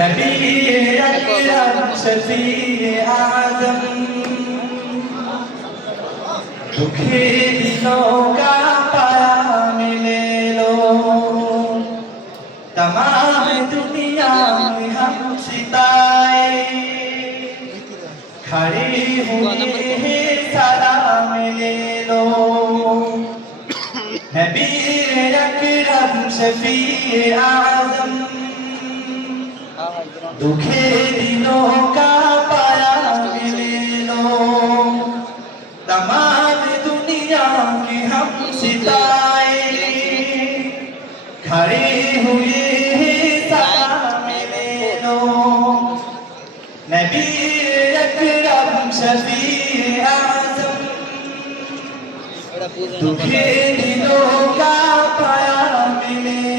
نبي أكرم شفيع أعظم দুঃখে নৌকা পায়া মিলে লো তমাম দুনিয়া মে হাম সিতায়ে খড়ে হুয়ে হে সারা মিলে লো নবী আকরাম শফি আজম দুঃখে দিল, কাপায়া মিলিল। তমাম দুনিয়া কি হাম সিতায়ে খড়ে হুয়ে মিলিল। নবী আকরাম শফি আজম। দুঃখে দিল, কাপায়া মিলিল।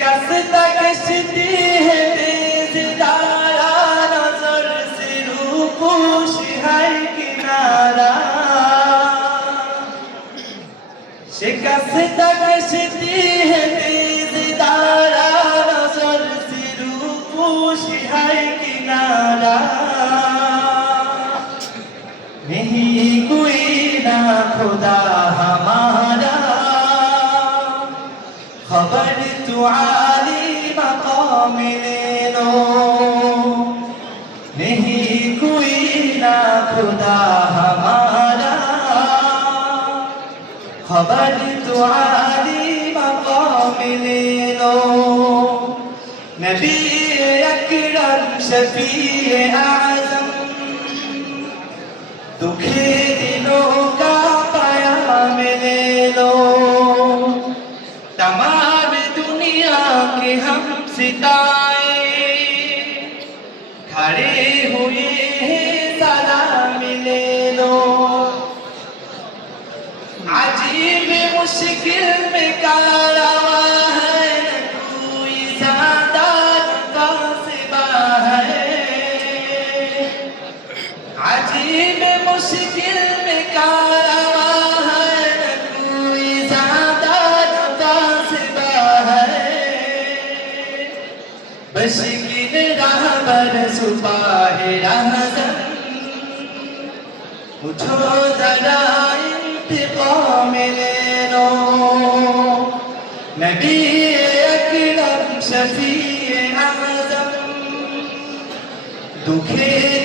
शफी आजम दुखे दिलों का पाया मिले लो शिकस्त कशती है तेज दारा नजर से रूपोश है किनारा शिकस्त कशती है तेज दारा नजर से रूपोश है किनारा नहीं कोई ना खुदा عالی مقام نو نہیں کوئی نہ خدا ہمارا خبر تو عالی مقام نو نبی اکرم شفیع اعظم دکھے हम सिताए खड़े हुए हैं सलाम ले लो अजीब मुश्किल में कारवा مشکل راہ پر سپاہ راہ اٹھو ذرا انتقام لے لو نبی اکرم شفیع اعظم دکھے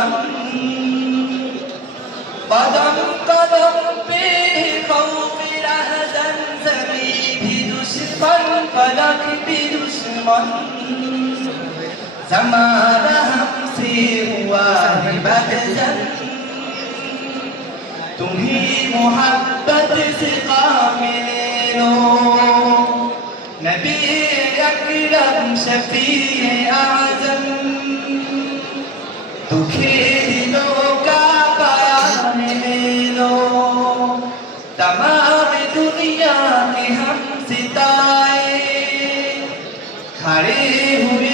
दुश्मन कदम कदम पे कौफी रहजन जमी भी दुश्मन फलक भी दुश्मन जमाना हमसे हुआ है बदजन तुम्ही मोहब्बत से कामिल लो नबी अकरम शफी खड़े हुए